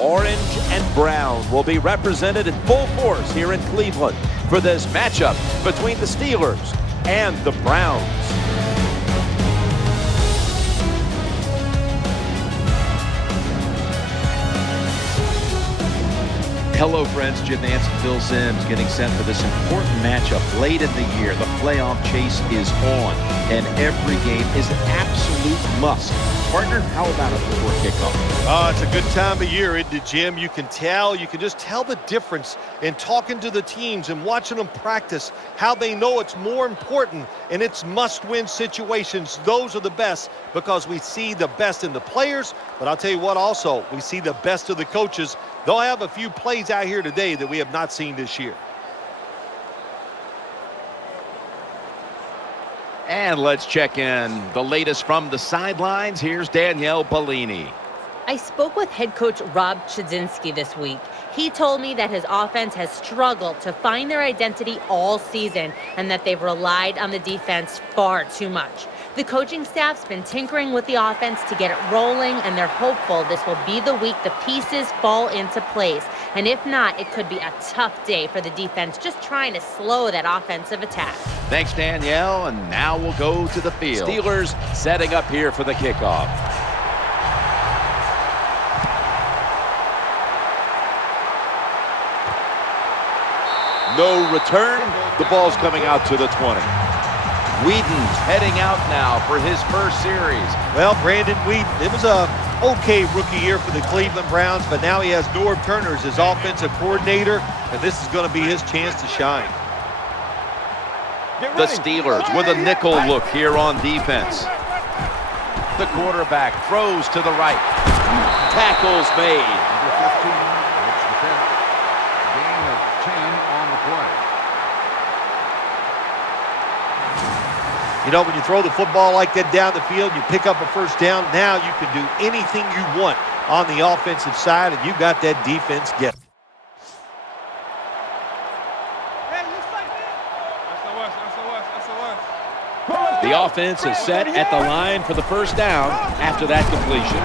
Orange and brown will be represented in full force here in Cleveland for this matchup between the Steelers and the Browns. Hello, friends. Jim Nance and Phil Simms getting set for this important matchup late in the year. The playoff chase is on, and every game is an absolute must. Partner, how about it before kickoff? Oh, it's a good time of year, isn't it, Jim? You can just tell the difference in talking to the teams and watching them practice, how they know it's more important and it's must-win situations. Those are the best because we see the best in the players, but I'll tell you what also, we see the best of the coaches. They'll have a few plays out here today that we have not seen this year. And let's check in the latest from the sidelines. Here's Danielle Bellini. I spoke with head coach Rob Chudzinski this week. He told me that his offense has struggled to find their identity all season and that they've relied on the defense far too much. The coaching staff's been tinkering with the offense to get it rolling, and they're hopeful this will be the week the pieces fall into place. And if not, it could be a tough day for the defense just trying to slow that offensive attack. Thanks, Danielle, and now we'll go to the field. Steelers setting up here for the kickoff. No return. The ball's coming out to the 20. Whedon's heading out now for his first series. Well, Brandon Whedon, it was a okay rookie year for the Cleveland Browns, but now he has Norv Turner as his offensive coordinator, and this is going to be his chance to shine. The Steelers with a nickel look here on defense. The quarterback throws to the right. Tackles made. Number 15, it's the pick. Gain of 10 on the play. You know, when you throw the football like that down the field, you pick up a first down, now you can do anything you want on the offensive side, and you got that defense get. The offense is set at the line for the first down after that completion.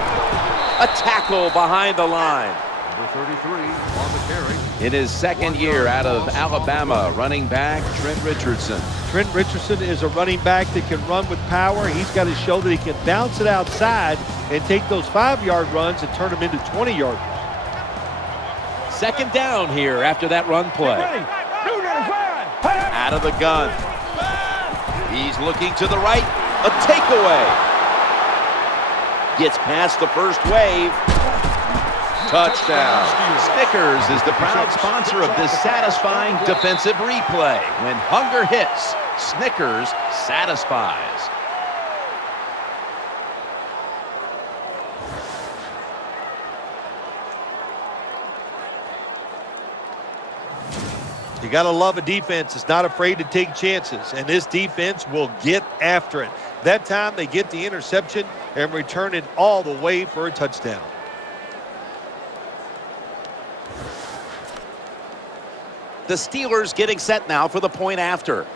A tackle behind the line. Number 33 on the carry. In his second year out of Alabama, running back Trent Richardson. Trent Richardson is a running back that can run with power. He's got to show that he can bounce it outside and take those 5-yard runs and turn them into 20-yarders. Second down here after that run play. Out of the gun. He's looking to the right. A takeaway. Gets past the first wave. Touchdown. Snickers is the proud sponsor of this satisfying defensive replay. When hunger hits, Snickers satisfies. You got to love a defense that's not afraid to take chances, and this defense will get after it. That time they get the interception and return it all the way for a touchdown. The Steelers getting set now for the point after.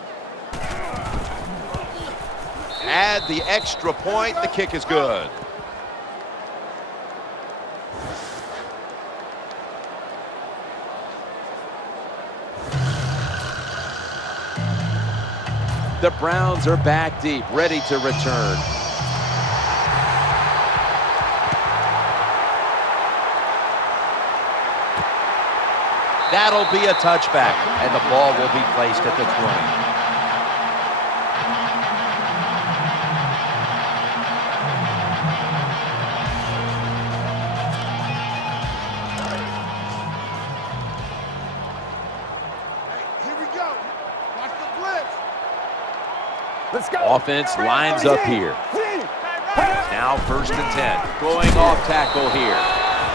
Add the extra point. The kick is good. The Browns are back deep, ready to return. That'll be a touchback, and the ball will be placed at the 20. Let's go. Offense lines up here. Now 1st and 10. Going off tackle here.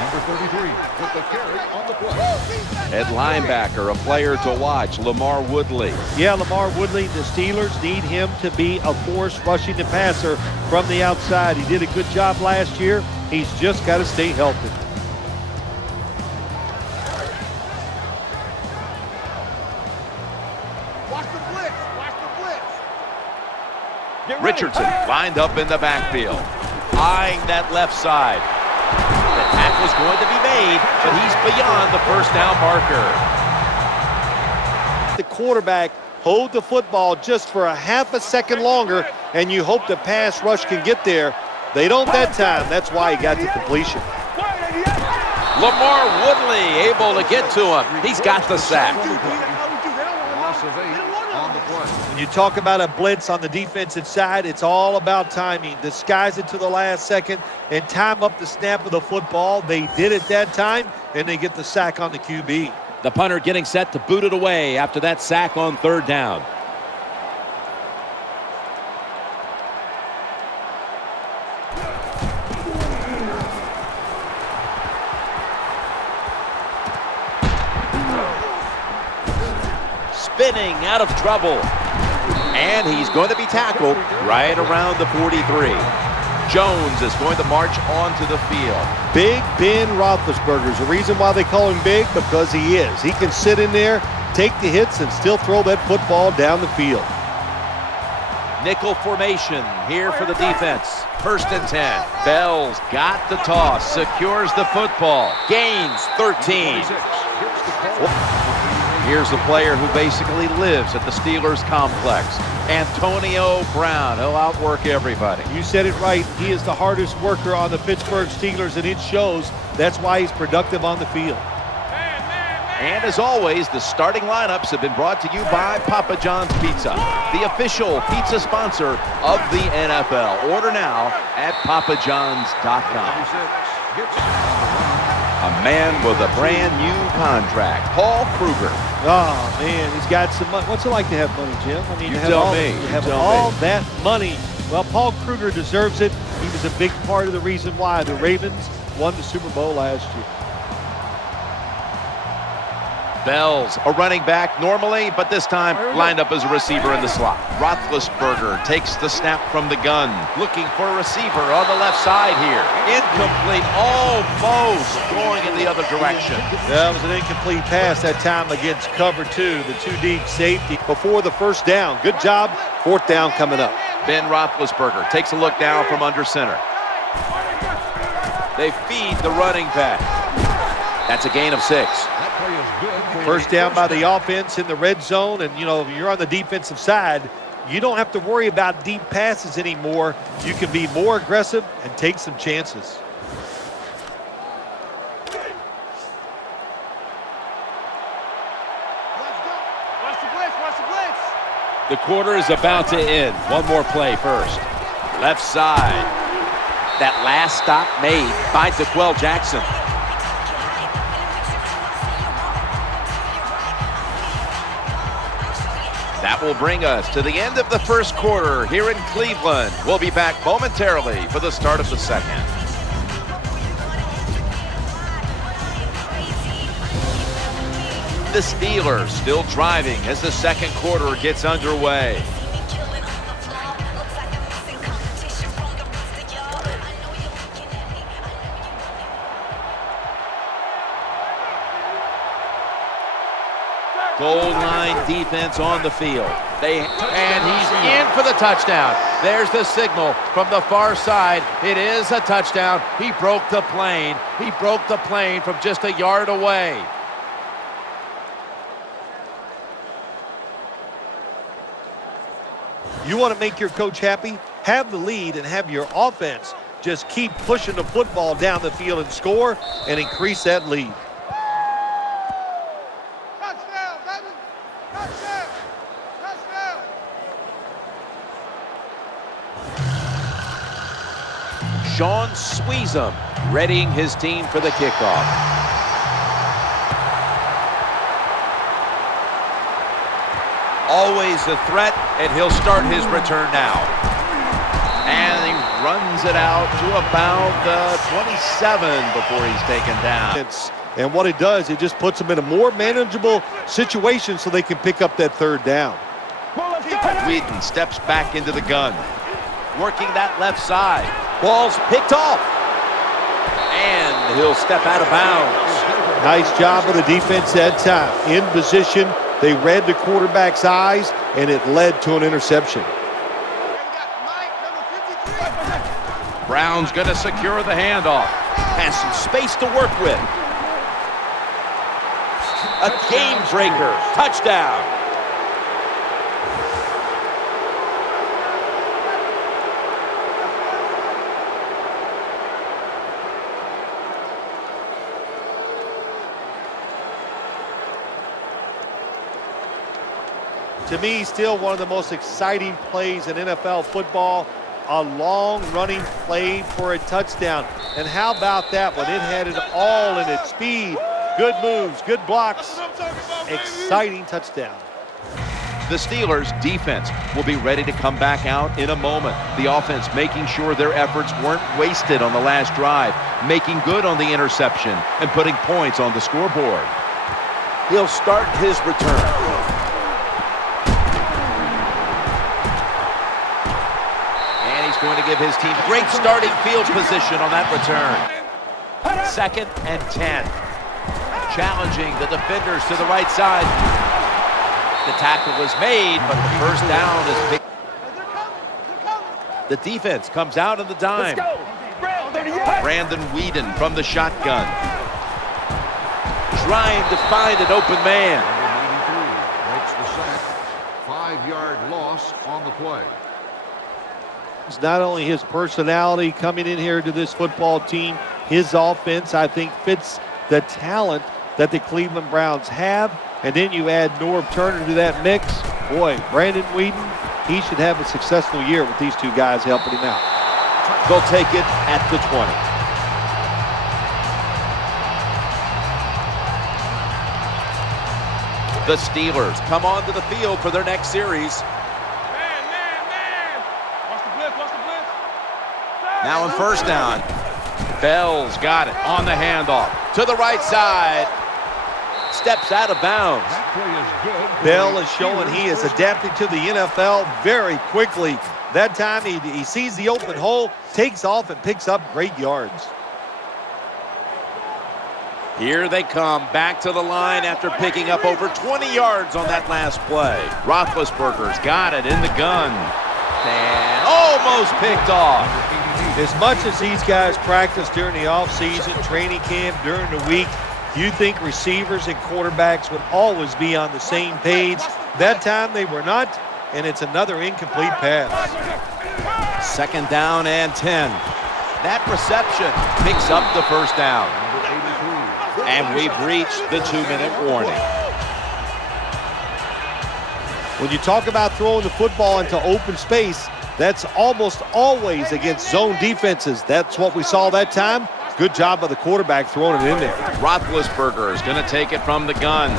Number 33 with the carry on the play. At linebacker, a player to watch, Lamar Woodley. Yeah, Lamar Woodley, the Steelers need him to be a force rushing the passer from the outside. He did a good job last year. He's just got to stay healthy. Richardson lined up in the backfield, eyeing that left side. The tackle's going to be made. first down marker. The quarterback hold the football just for a half a second longer, and you hope the pass rush can get there. They don't that time. That's why he got the completion. Lamar Woodley able to get to him. He's got the sack. Loss of 8 on the play. When you talk about a blitz on the defensive side, it's all about timing. Disguise it to the last second and time up the snap of the football. They did it that time, and they get the sack on the QB. The punter getting set to boot it away after that sack on third down. Spinning out of trouble. And he's going to be tackled right around the 43. Jones is going to march onto the field. Big Ben Roethlisberger is the reason why they call him big, because he is. He can sit in there, take the hits, and still throw that football down the field. Nickel formation here for the defense. First and 10. Bell's got the toss, secures the football, gains 13. Here's a player who basically lives at the Steelers complex. Antonio Brown. He'll outwork everybody. You said it right. He is the hardest worker on the Pittsburgh Steelers, and it shows. That's why he's productive on the field. And as always, the starting lineups have been brought to you by Papa John's Pizza, the official pizza sponsor of the NFL. Order now at papajohns.com. A man with a brand new contract, Paul Kruger. Oh, man, he's got some money. What's it like to have money, Jim? I mean, You tell me. You have all that money. Well, Paul Kruger deserves it. He was a big part of the reason why the Ravens won the Super Bowl last year. Bell's a running back normally, but this time lined up as a receiver in the slot. Roethlisberger takes the snap from the gun, looking for a receiver on the left side here. Incomplete, almost going in the other direction. That was an incomplete pass that time against cover two, the two deep safety before the first down. Good job. Fourth down coming up. Ben Roethlisberger takes a look down from under center. They feed the running back. That's a gain of 6. First down by the offense in the red zone, and you know, if you're on the defensive side, you don't have to worry about deep passes anymore. You can be more aggressive and take some chances. The quarter is about to end. One more play first. Left side. That last stop made by DeQuell Jackson. That will bring us to the end of the first quarter here in Cleveland. We'll be back momentarily for the start of the second. The Steelers still driving as the second quarter gets underway. Goal line defense on the field. And he's in for the touchdown. There's the signal from the far side. It is a touchdown. He broke the plane. He broke the plane from just a yard away. You want to make your coach happy? Have the lead and have your offense just keep pushing the football down the field and score and increase that lead. Sean Sweezum readying his team for the kickoff. Always a threat, and he'll start his return now. And he runs it out to about the 27 before he's taken down. And what it does, it just puts them in a more manageable situation so they can pick up that third down. Whedon steps back into the gun, working that left side. Ball's picked off. And he'll step out of bounds. Nice job of the defense that time. In position, they read the quarterback's eyes, and it led to an interception. Brown's going to secure the handoff. Has some space to work with. A game breaker. Touchdown. To me, still one of the most exciting plays in NFL football. A long running play for a touchdown. And how about that one? It had it all in its speed. Good moves, good blocks. Exciting touchdown. The Steelers' defense will be ready to come back out in a moment. The offense making sure their efforts weren't wasted on the last drive, making good on the interception, and putting points on the scoreboard. He'll start his return. Going to give his team great starting field position on that return. 2nd and 10. Challenging the defenders to the right side. The tackle was made, but the first down is picked. The defense comes out in the dime. Brandon Whedon from the shotgun. Trying to find an open man. Makes the sack. 5-yard loss on the play. It's not only his personality coming in here to this football team, his offense, I think, fits the talent that the Cleveland Browns have. And then you add Norv Turner to that mix. Boy, Brandon Whedon, he should have a successful year with these two guys helping him out. They'll take it at the 20. The Steelers come onto the field for their next series. Now in first down. Bell's got it on the handoff. To the right side. Steps out of bounds. That play is good. Bell is showing he is adapting to the NFL very quickly. That time he sees the open hole, takes off and picks up great yards. Here they come back to the line after picking up over 20 yards on that last play. Roethlisberger's got it in the gun. And almost picked off. As much as these guys practice during the offseason, training camp, during the week, you think receivers and quarterbacks would always be on the same page. That time they were not, and it's another incomplete pass. 2nd down and 10. That reception picks up the first down. And we've reached the 2-minute warning. When you talk about throwing the football into open space, that's almost always against zone defenses. That's what we saw that time. Good job by the quarterback throwing it in there. Roethlisberger is going to take it from the gun.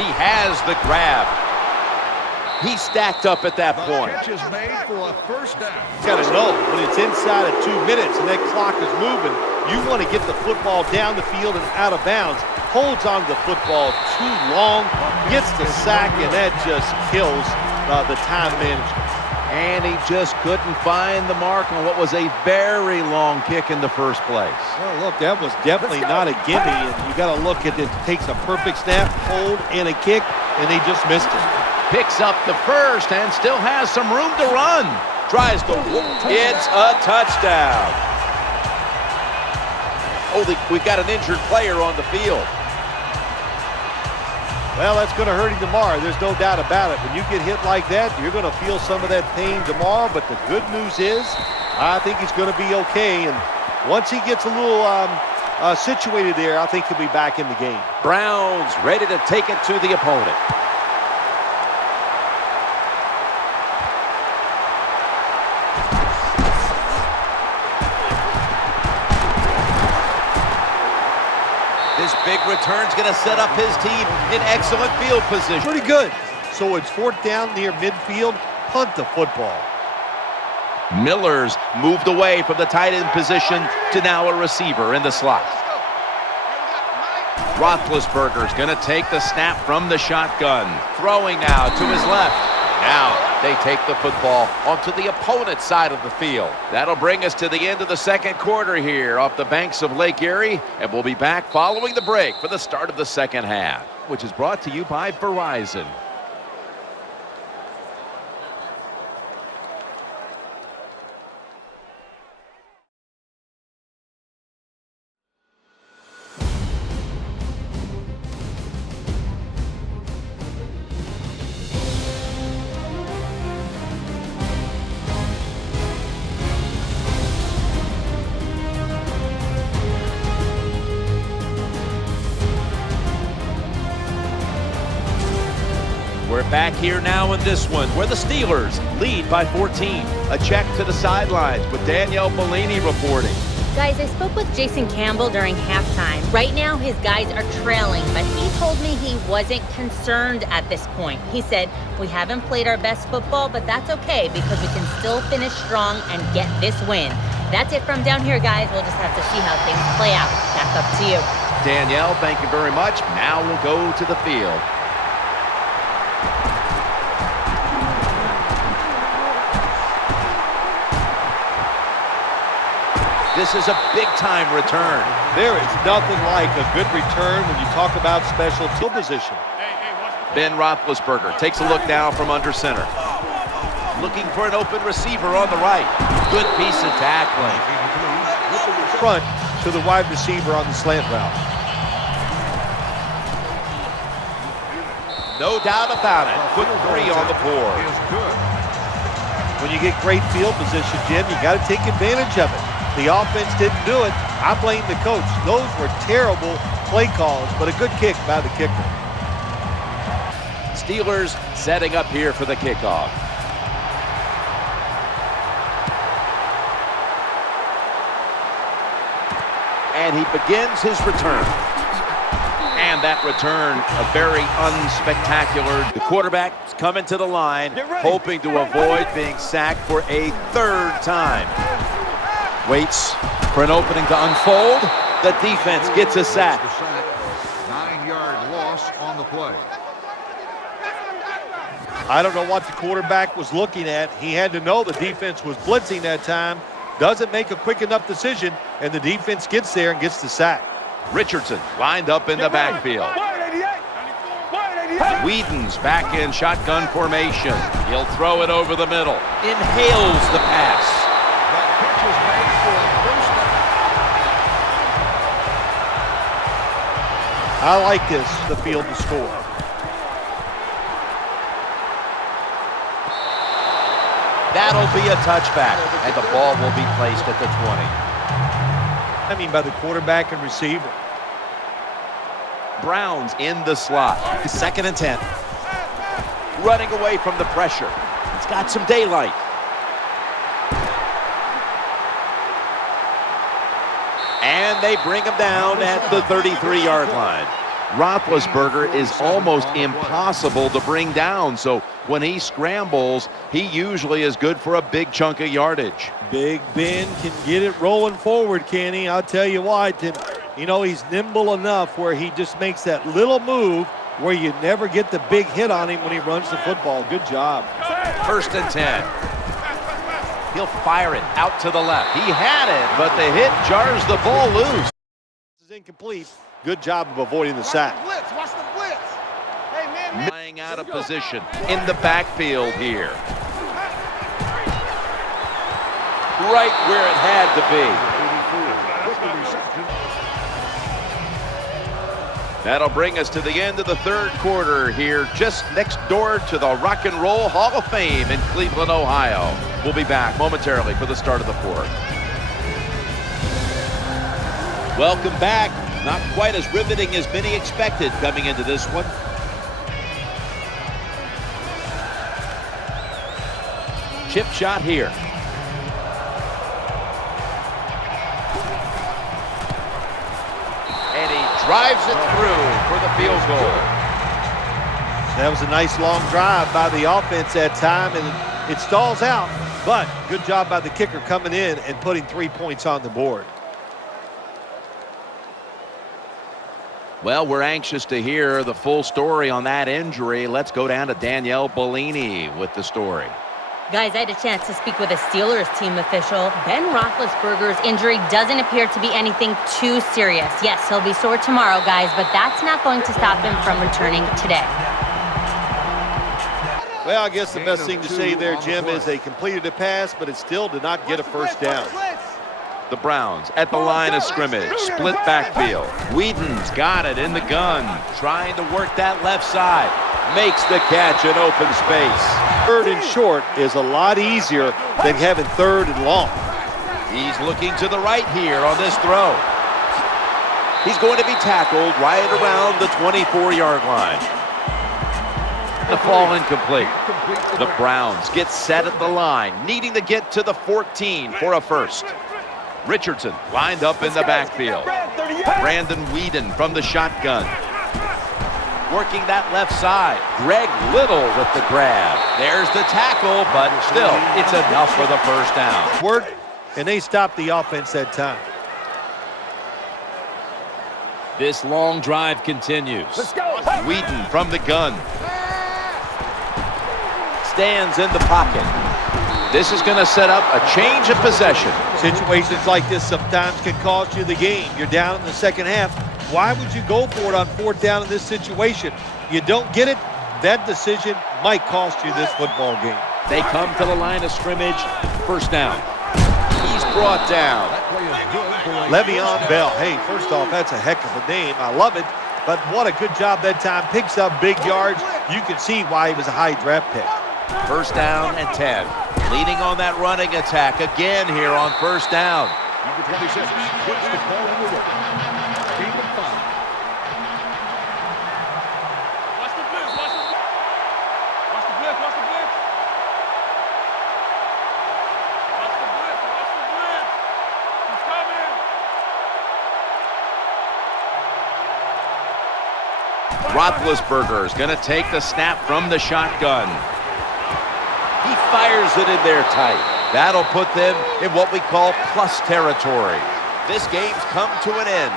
He has the grab. He stacked up at that point. Catch is made for a first down. You got to know when it's inside of 2 minutes and that clock is moving, you want to get the football down the field and out of bounds. Holds on to the football too long, gets the sack, and that just kills the time management. And he just couldn't find the mark on what was a very long kick in the first place. Well, look, that was definitely not a gimme, and you got to look at it. Takes a perfect snap, hold, and a kick, and they just missed it. Picks up the first and still has some room to run. Tries to it's a touchdown. Oh, we've got an injured player on the field. Well, that's going to hurt him tomorrow. There's no doubt about it. When you get hit like that, you're going to feel some of that pain tomorrow. But the good news is, I think he's going to be okay. And once he gets a little situated there, I think he'll be back in the game. Browns ready to take it to the opponent. This big return's going to set up his team in excellent field position. Pretty good. So it's 4th down near midfield. Punt the football. Miller's moved away from the tight end position to now a receiver in the slot. Roethlisberger's going to take the snap from the shotgun. Throwing now to his left. Now they take the football onto the opponent's side of the field. That'll bring us to the end of the second quarter here off the banks of Lake Erie. And we'll be back following the break for the start of the second half, which is brought to you by Verizon. We're back here now in this one where the Steelers lead by 14. A check to the sidelines with Danielle Bellini reporting. Guys, I spoke with Jason Campbell during halftime. Right now, his guys are trailing, but he told me he wasn't concerned at this point. He said, we haven't played our best football, but that's okay because we can still finish strong and get this win. That's it from down here, guys. We'll just have to see how things play out. Back up to you. Danielle, thank you very much. Now we'll go to the field. This is a big-time return. There is nothing like a good return when you talk about special field position. Ben Roethlisberger takes a look now from under center. Looking for an open receiver on the right. Good piece of tackling. Front to the wide receiver on the slant route. No doubt about it. Quick 3 on the board. When you get great field position, Jim, you got to take advantage of it. The offense didn't do it. I blame the coach. Those were terrible play calls, but a good kick by the kicker. Steelers setting up here for the kickoff. And he begins his return. And that return, a very unspectacular. The quarterback's coming to the line, hoping to avoid being sacked for a 3rd time. Waits for an opening to unfold. The defense gets a sack. 9-yard loss on the play. I don't know what the quarterback was looking at. He had to know the defense was blitzing that time. Doesn't make a quick enough decision, and the defense gets there and gets the sack. Richardson lined up in the backfield. Whedon's back in shotgun formation. He'll throw it over the middle. Inhales the pass. I like this, the field to score. That'll be a touchback, and the ball will be placed at the 20. I mean by the quarterback and receiver. Browns in the slot. 2nd and 10. Running away from the pressure. It's got some daylight. And they bring him down at the 33-yard line. Roethlisberger is almost impossible to bring down, so when he scrambles, he usually is good for a big chunk of yardage. Big Ben can get it rolling forward, can he? I'll tell you what, you know, he's nimble enough where he just makes that little move where you never get the big hit on him when he runs the football. Good job. 1st and 10. He'll fire it out to the left. He had it, but the hit jars the ball loose. This is incomplete. Good job of avoiding the sack. Watch the blitz. Hey, man. Flying out of position in the backfield here. Right where it had to be. That'll bring us to the end of the 3rd quarter here, just next door to the Rock and Roll Hall of Fame in Cleveland, Ohio. We'll be back momentarily for the start of the 4th. Welcome back. Not quite as riveting as many expected coming into this one. Chip shot here. And he drives it through for the field goal. That was a nice long drive by the offense that time, and it stalls out. But good job by the kicker coming in and putting 3 points on the board. Well, we're anxious to hear the full story on that injury. Let's go down to Danielle Bellini with the story. Guys, I had a chance to speak with a Steelers team official. Ben Roethlisberger's injury doesn't appear to be anything too serious. Yes, he'll be sore tomorrow, guys, but that's not going to stop him from returning today. Well, I guess the best thing to say there, Jim, is they completed a pass, but it still did not get a 1st down. The Browns at the line of scrimmage, split backfield. Whedon's got it in the gun, trying to work that left side. Makes the catch in open space. 3rd and short is a lot easier than having 3rd and long. He's looking to the right here on this throw. He's going to be tackled right around the 24-yard line. The fall incomplete. The Browns get set at the line, needing to get to the 14 for a first. Richardson lined up in the backfield. Brandon Whedon from the shotgun. Working that left side. Greg Little with the grab. There's the tackle, but still, it's enough for the first down. Work, and they stopped the offense that time. This long drive continues. Let's go. Whedon from the gun. Stands in the pocket. This is going to set up a change of possession. Situations like this sometimes can cost you the game. You're down in the second half. Why would you go for it on fourth down in this situation? You don't get it, that decision might cost you this football game. They come to the line of scrimmage. First down. He's brought down. That play is good for a Le'Veon Bell. Hey, first off, that's a heck of a name. I love it. But what a good job that time. Picks up big yards. You can see why he was a high draft pick. First down and 10. Leading on that running attack again here on first down. number 26. Puts the ball in the work. Game of 5. Watch the blitz. Watch the blitz. Watch the blitz. Watch the blitz. Watch the blitz. Watch the blitz. He's coming. Roethlisberger is going to take the snap from the shotgun. He fires it in there tight. That'll put them in what we call plus territory. This game's come to an end.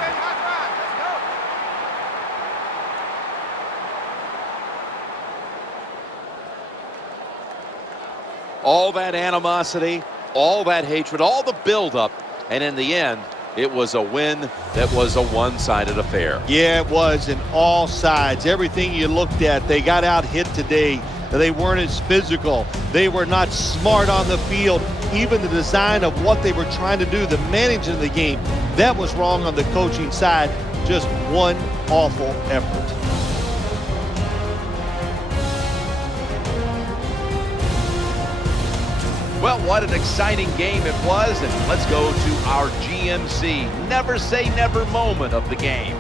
All that animosity, all that hatred, all the buildup, and in the end, it was a win that was a one-sided affair. Yeah, it was in all sides. Everything you looked at, they got out hit today. They weren't as physical. They were not smart on the field. Even the design of what they were trying to do, the managing of the game, that was wrong on the coaching side. Just one awful effort. Well, what an exciting game it was, and let's go to our GMC Never Say Never moment of the game.